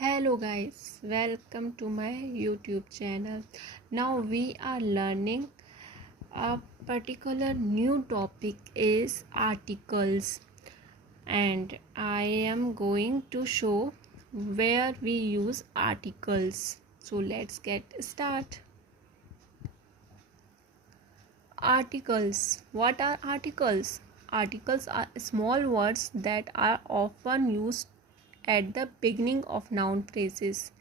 Hello guys, welcome to my YouTube channel. Now we are learning a particular new topic is articles, and I am going to show where we use articles. So let's get start. Articles. What are articles? Articles are small words that are often used at the beginning of noun phrases.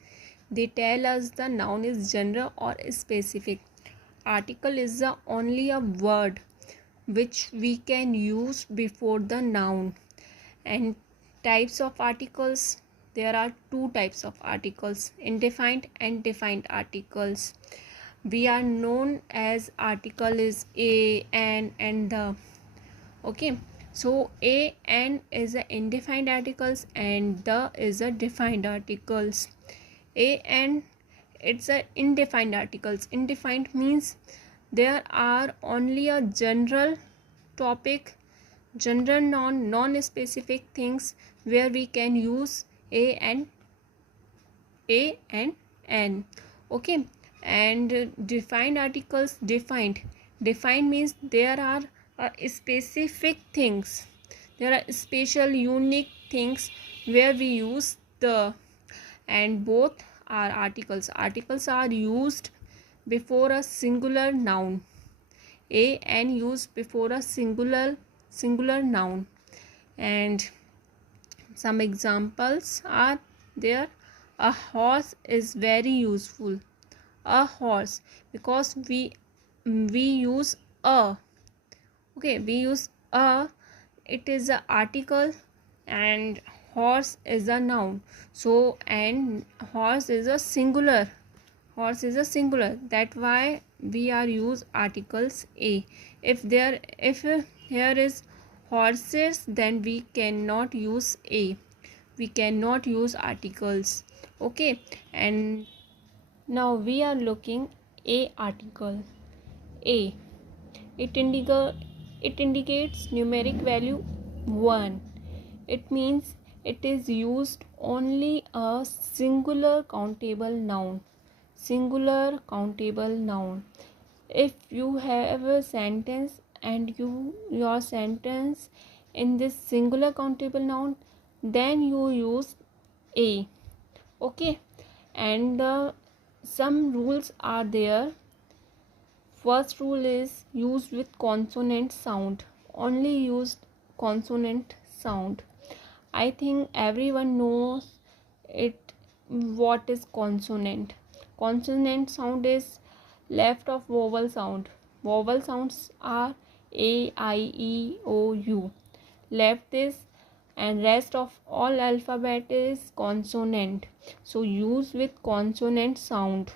They tell us the noun is general or specific. Article is the only a word which we can use before the noun. And types of articles, there are two types of articles: indefined and defined articles. We are known as article is a, and the. Okay, so a and is a indefined articles and the is a defined articles. A and it's a indefined articles. Indefined means there are only a general topic, general non-specific things where we can use a and n. Okay, and defined articles. Defined means there are specific things, there are special unique things where we use the. And both are articles are used before a singular noun. A and used before a singular noun. And some examples are there. A horse is very useful. A horse, because we use a. Okay, we use a, it is a article, and horse is a noun. So and horse is a singular. Horse is a singular. That why we are use articles a. If here is horses, then we cannot use a. We cannot use articles. Okay, and now we are looking a article. A, it indicates numeric value 1. It means it is used only a singular countable noun. Singular countable noun. If you have a sentence and your sentence in this singular countable noun, then you use a. Okay, and some rules are there. First rule is use with consonant sound. Only use consonant sound. I think everyone knows it. What is consonant? Consonant sound is left of vowel sound. Vowel sounds are a, I, e, o, u. Left is, and rest of all alphabet is consonant. So use with consonant sound.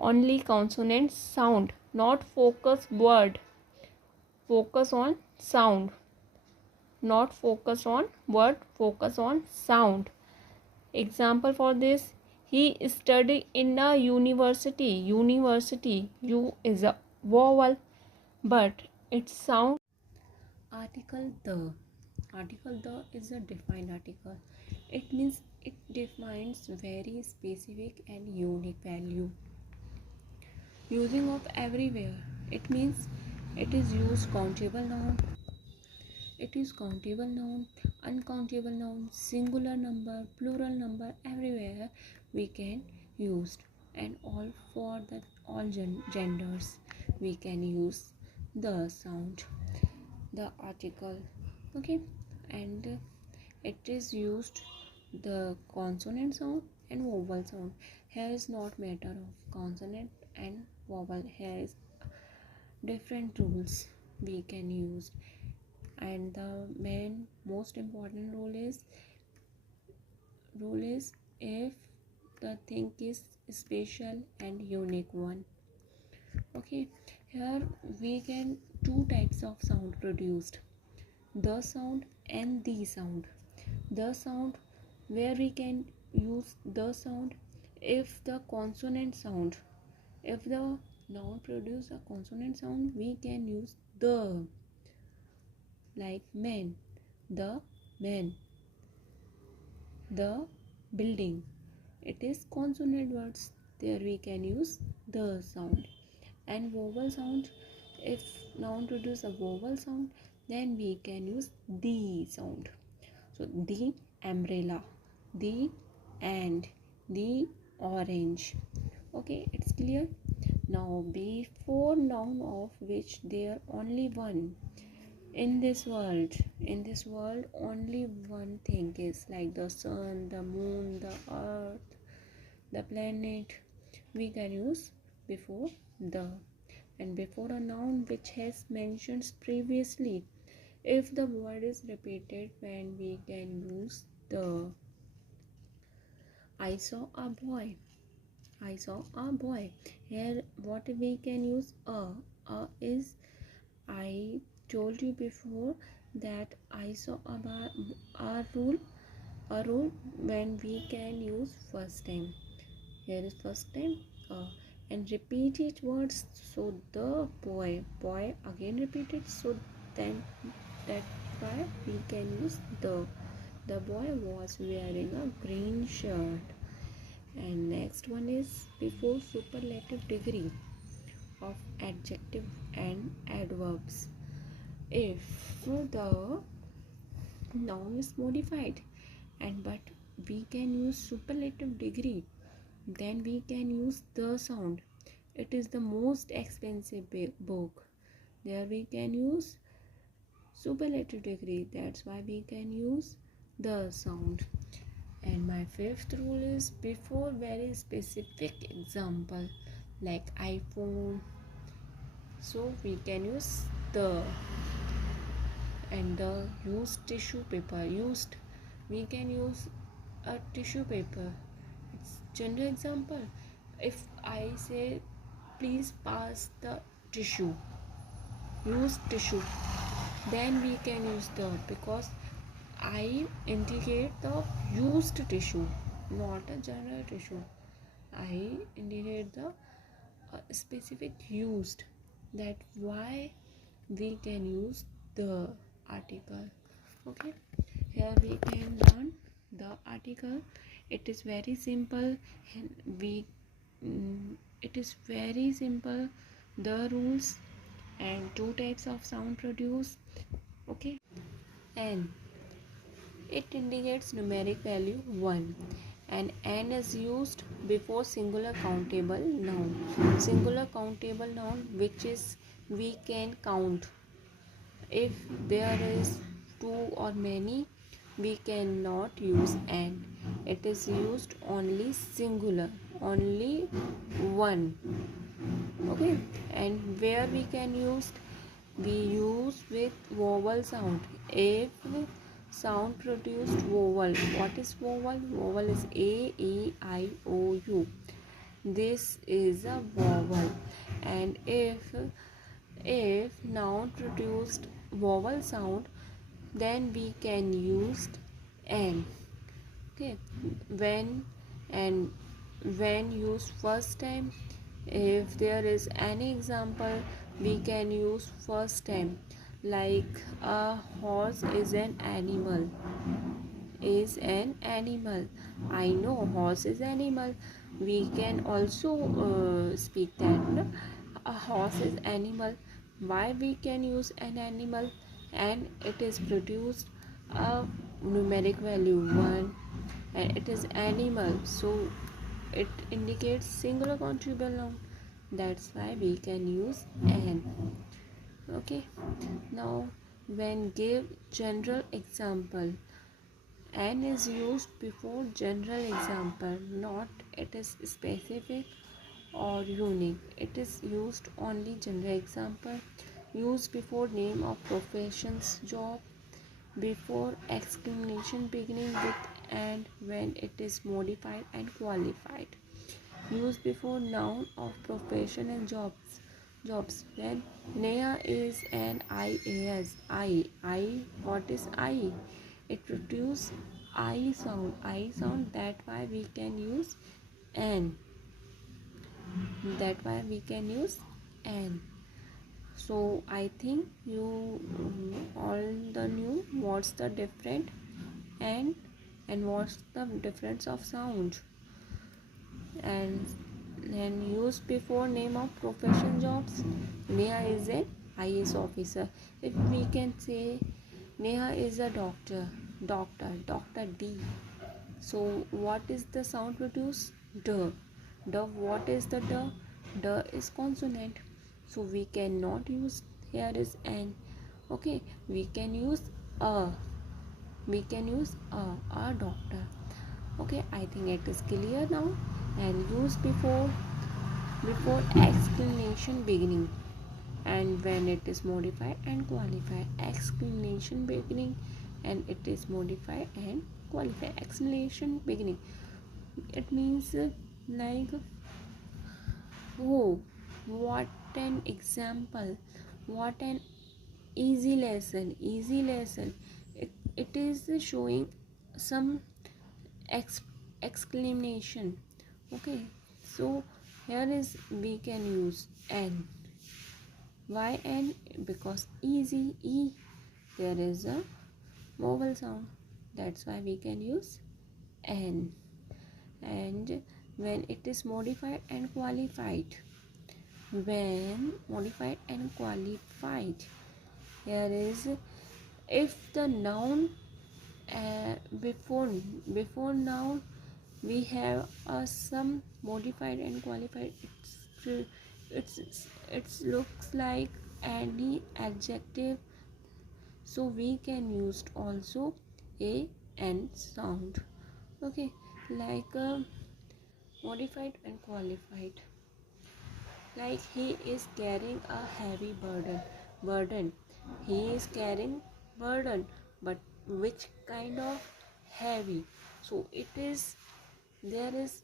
Only consonant sound, not focus word. Focus on sound, not focus on word, focus on sound. Example for this: he studied in a university. University, u is a vowel, but it sound. Article the. Article the is a defined article. It means it defines very specific and unique value. Using of everywhere. It means it is used countable noun. It is countable noun, uncountable noun, singular number, plural number, everywhere we can use. And all for the all genders we can use the sound, the article. Okay, and it is used the consonant sound and vowel sound. Here is not matter of consonant and vowel. Here is different rules we can use. And the main most important rule is if the thing is special and unique one. Okay, here we can two types of sound produced: the sound and the sound. The sound, where we can use the sound if the consonant sound, if the noun produce a consonant sound, we can use the. Like man, the man, the building, it is consonant words. There we can use the sound. And vowel sound, if noun produce a vowel sound, then we can use the sound. So the umbrella, the and, the orange. Okay, it's clear. Now before noun of which there only one in this world, only one thing is, like the sun, the moon, the earth, the planet, we can use before the. And before a noun which has mentioned previously, if the word is repeated, when we can use the. I saw a boy. I saw a boy. Here what we can use a is, I told you before that I saw a rule when we can use first time. Here is first time and repeat each words. So the boy again repeated. So then that's why we can use the. The boy was wearing a green shirt. And next one is before superlative degree of adjective and adverbs. If the noun is modified and but we can use superlative degree, then we can use the sound. It is the most expensive book. There we can use superlative degree. That's why we can use the sound. And my fifth rule is before very specific example like iPhone, so we can use the. And the used tissue paper, used, we can use a tissue paper. It's general example. If I say please pass the tissue, used tissue, then we can use the, because I indicate the used tissue, not a general tissue. I indicate the specific used. That why we can use the article. Okay, here we can learn the article. It is very simple. We it is very simple. The rules and two types of sound produced. Okay, and it indicates numeric value 1, and n is used before singular countable noun. Singular countable noun, which is we can count. If there is two or many, we cannot use n. It is used only singular, only one. Okay, and where we can use, we use with vowel sound. If sound produced vowel, what is vowel? Vowel is a, e, I, o, u. This is a vowel. And if noun produced vowel sound, then we can use n. Okay, when used first time, if there is any example, we can use first time, like a horse is an animal. I know horse is animal. We can also speak that, no? A horse is animal. Why we can use an animal? And it is produced a numeric value 1, and it is animal, so it indicates singular countable noun. That's why we can use an. Okay, now when give general example, n is used before general example, not it is specific or unique. It is used only general example, used before name of professions, job, before exclamation beginning with and, when it is modified and qualified, used before noun of profession and jobs, when Neha is an IAS. I, what is I? It produces I sound. That why we can use an. So I think you all the knew what's the different and And what's the difference of sound? And used before name of profession jobs. Neha is an IAS officer. If we can say Neha is a doctor D. So what is the sound produced? D. D. What is the D? D is consonant. So we cannot use, here is N. Okay, we can use a. We can use a doctor. Okay, I think it is clear now. And use before explanation beginning, and when it is modified and qualified. Explanation beginning, and it is modified and qualified. Explanation beginning, it means like, oh, what an example, what an easy lesson. It is showing some exclamation. Okay, so here is, we can use N. Why N? Because easy, E, there is a vowel sound, that's why we can use N. And when it is modified and qualified, when modified and qualified, here is, if the noun before noun we have some modified and qualified, it looks like any adjective, so we can use also a n sound. Okay, like modified and qualified, like he is carrying a heavy burden. He is carrying burden, but which kind of heavy? So it is, there is,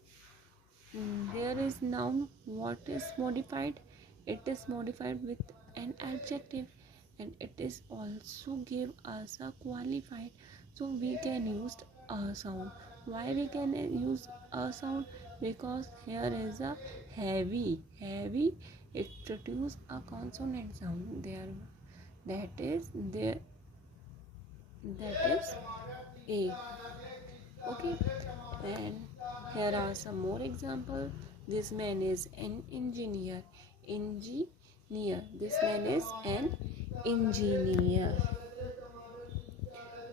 there is noun, what is modified? It is modified with an adjective, and it is also give us a qualified, so we can use a sound. Why we can use a sound? Because here is a heavy, it produce a consonant sound there, that is there, that is a. Okay, and here are some more example. This man is an engineer. This man is an engineer.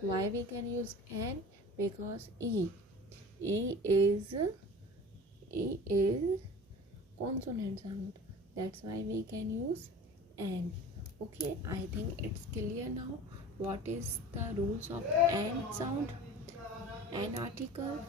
Why we can use an? Because e is consonant sound, that's why we can use an. Okay, I think it's clear now what is the rules of an sound. An article,